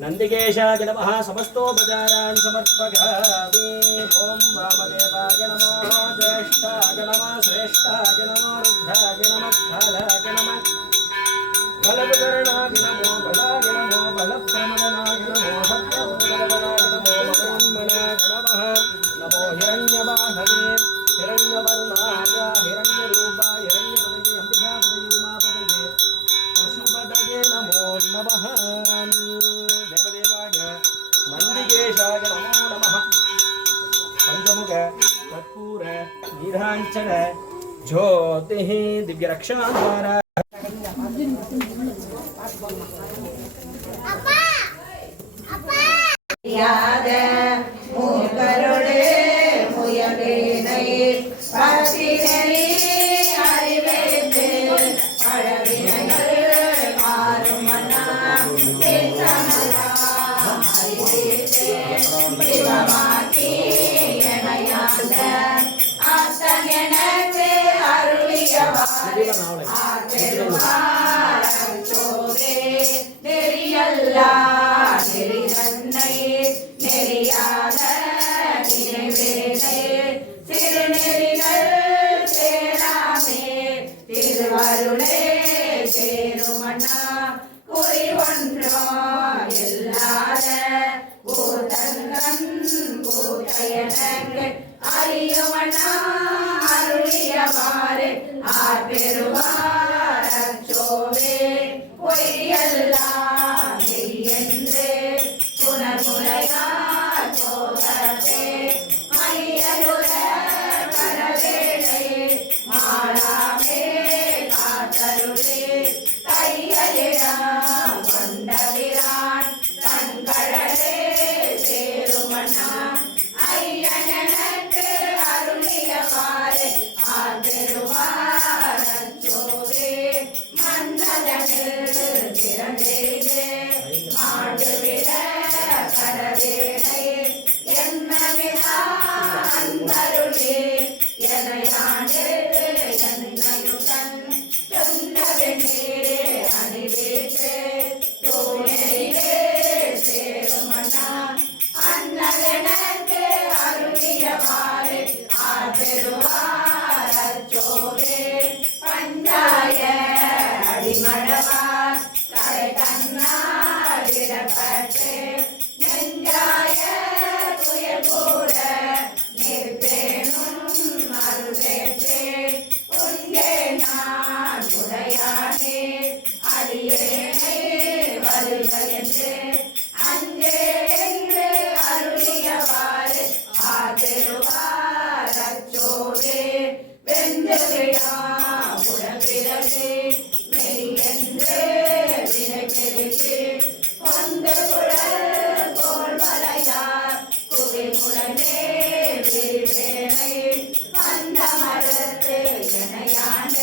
नंदिकेशाय नमः समस्तोपचारान् समर्पयामि। ओम वामदेवाय नमो ज्येष्ठाय नमः श्रेष्ठाय नमो रुद्राय नमः कालाय नमः बलवकरणाय नमो बलाय नमो बलप्रमदनाय नमो सत्यबलवनाय नमो मनोन्मनाय नमः नमो हिरण्यवाहवे हिरण्यवर्णाय हिरण्यरूपाय हिरण्यपदये अंबिकापदये उमापदये पशुपदये नमो नमः। देवदेवाय नंदिकेशाय नमो नमः। पंचमुख कर्पूर नीरांचन ज्योतिः दिव्यरक्षणा द्वारा याद मूकरुळे मुयगेनै पतिनेरी அறிவேந்து பழவினைகள் மாறுமனா பேசமலா அறிவேந்து சிவமாக்கி எனையாண்ட ஆத்தன் எனக்கு அருளியவாறு ஆற்றோரே நெறியல்லா நெறிதன்னை நெறியாத நினைவேனை திருநெறிகள் சேராமே திருவருளே சேருமண்ணா குறி ஒன்றோ இல்லாத பூதங்கன் பூதையனக்கு அறியுமண்ணா அருளியவாறு ஆர்பெருவார் அச்சோவே பொய்யெல்லாம் மெய்யென்று புனர்முறையா சோதத்தே மையலுற கரவேளை மாளாமே காத்தருளே கையலிடம் கொண்டவிரான் தன்கடலே சேருமண்ணா ஐயனக்கு அருளியவாறு ஆர்பெருவார் அச்சோவே மன்னதனில் திறந்தெய்து மாட்டுவிட கடவேனை என்னவிடா அன்பருளே எனையாண்டு என்னையுடன் சொன்னவெண்ணீரே அணிவேற்று தோணிலே சேருமண்ணா அன்னதெனக்கு அருளியவாறு ஆர்பெருவார் அச்சோவே பஞ்சாய அடிமடவார் கரை கண்ணால் விடப்பட்டு நெஞ்சாய துயர் கூட நிற்பேனும் அருளேற்றே உங்கே நான் உடையானே அடியேனே வருகள் என்று அங்கே என்று அருளியவாறு ஆதருவார் அச்சோவே வென்று விழா உடம்பிறகு மெய்யென்று வினைப்பெருகு கொண்டு குழல் தோல் மலையார் குவிமுடனே விரிவேனை வந்த மரத்து எனையாண்ட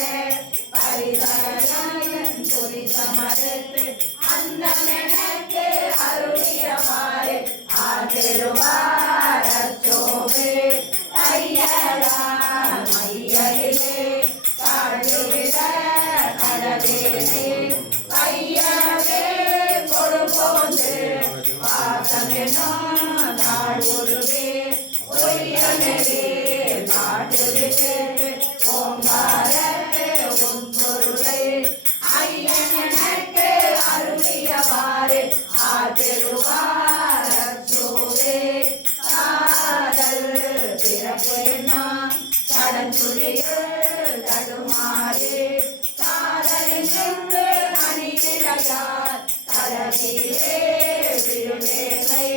பரிதயன் துரித மரத்து அந்த எனக்கு அருளியவாறு ஆதருவார் அச்சோவே தையலா மையலிலே தாழ்விட கடவேனே பையவே கொடுபோந்து பாசமெனோ தாழ்வுருவே பொய்யனவே காட்டுவிட்டு ஓங்காரத்து உன்பொருளை ஐயன் எனக்கு அருளியவாறு ஆதருவார் அச்சோவே காதல் பிறப்பு என்ன கடந்துளியில் தடுமாறு காதலின்று அணிகிறார் கலவிலே விழுவேலை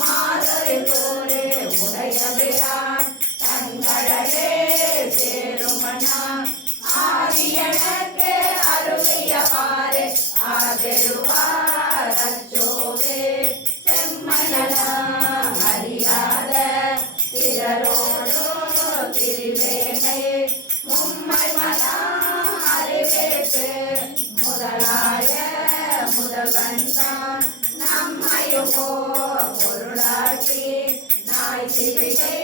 மாதொரு போரு உடையவிரான் தங்களே சேருமண்ணா ஆரியனுக்கு அருளியவாறு ஆதருவார் அச்சோவே செம்மணலம் அறியாத திரரோடு திருவேனை மும்மை மலம் அறிவேற்று முதலாய முதல்வன் தான் நம்மையுமோ பொருளாக்கி நாய் சிவிகை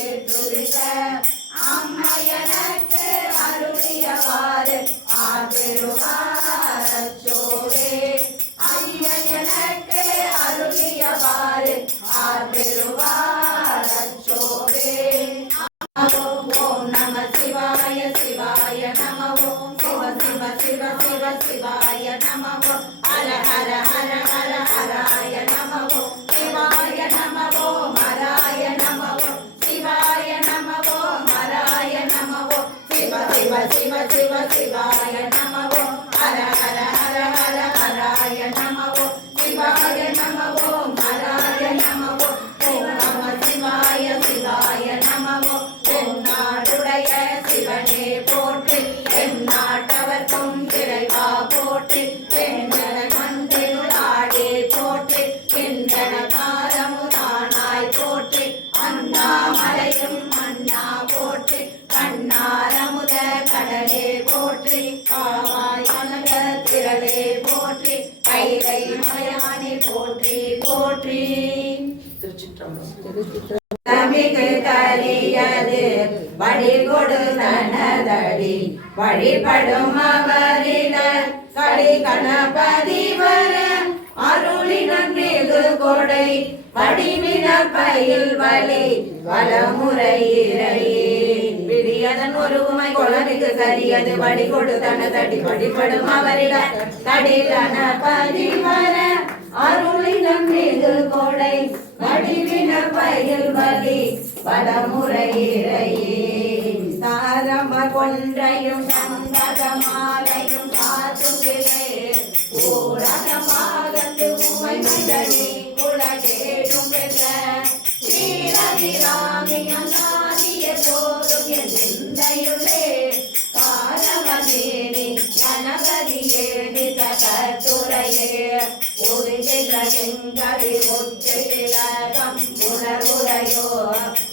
ஏற்றுவித்த அம்மையனுக்கு அருளியவாறு ஆதருவார் அச்சோ சிவாய நமவோ ஹர ஹர ஹர ஹர ஹராய நமவோ சிவாய நமவோ ஹராய நமவோ சிவாய நமவோ ஹராய நமவோ சிவ சிவ சிவ சிவ சிவாய நமவோ ஹர ஹர ஹர ஹர ஹராய நமவோ சிவாய நமவோ ஹராய நமவோ ஓம் நம சிவாய சிவாய நமவோ ஓம் நாடுடைய சிவனே போற்றி என் நாட்டவர்க்கும் இறைவா போற்றி பெண்கள மந்திருளாடே போற்றி எந்தன காலமுதானாய் போற்றி அண்ணாமலையும் அண்ணா போற்றி கண்ணாரமுத கடலே போற்றி காவாய் கனக திரளே போற்றி கைலை மயானே போற்றி போற்றி தமிழ் கரியது வழி கொடு தனதடி வழிபடும் அவரிடர் கடி கணபதி வர அருளினர் மிகு கொடை படிமின பயில் வலி வளமுறையிறையே விடியதன் ஒரு உமை கொலமிகு கரியது வழி கொடு தனதடி வழிபடும் அவரிடர் கடி கணபதி வர அருளினம் மிகு கொடை வடிவின பயில் வலி வளமுறையிறையே தாரம கொன்றையும் சந்தக மாலையும் காத்துகிலே ஓரகமாகத்து உமை மண்டலி உலகேடும் பெற்ற ஸ்ரீரவிராமியம் நாடிய போதும் என் சிந்தையுள்ளே காலமதேவி கணபதியே நித கத்துரையே ஒரு செங்கரி ஒற்றையிலகம் உணர்வுரையோ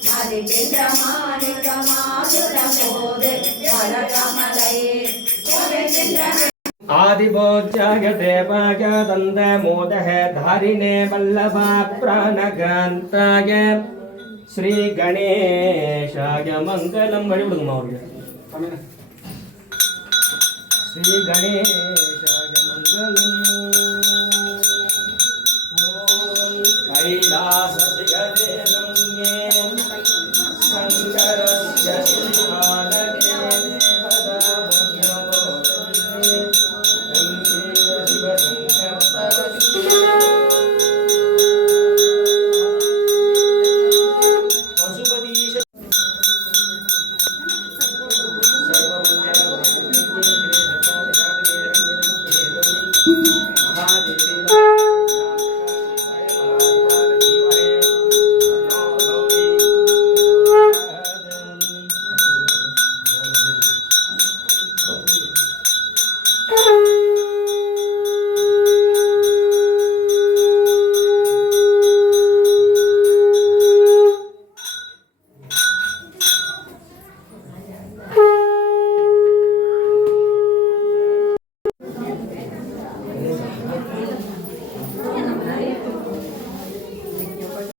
மதிக்கின்ற மாநில மாதுரம் போது மலகமலை आदिभोज्याय देवाय तन्द मोदः धारिणे वल्लभा प्राणकान्ताय श्री गणेशाय मङ्गलं वळिविडुंगा श्री गणेश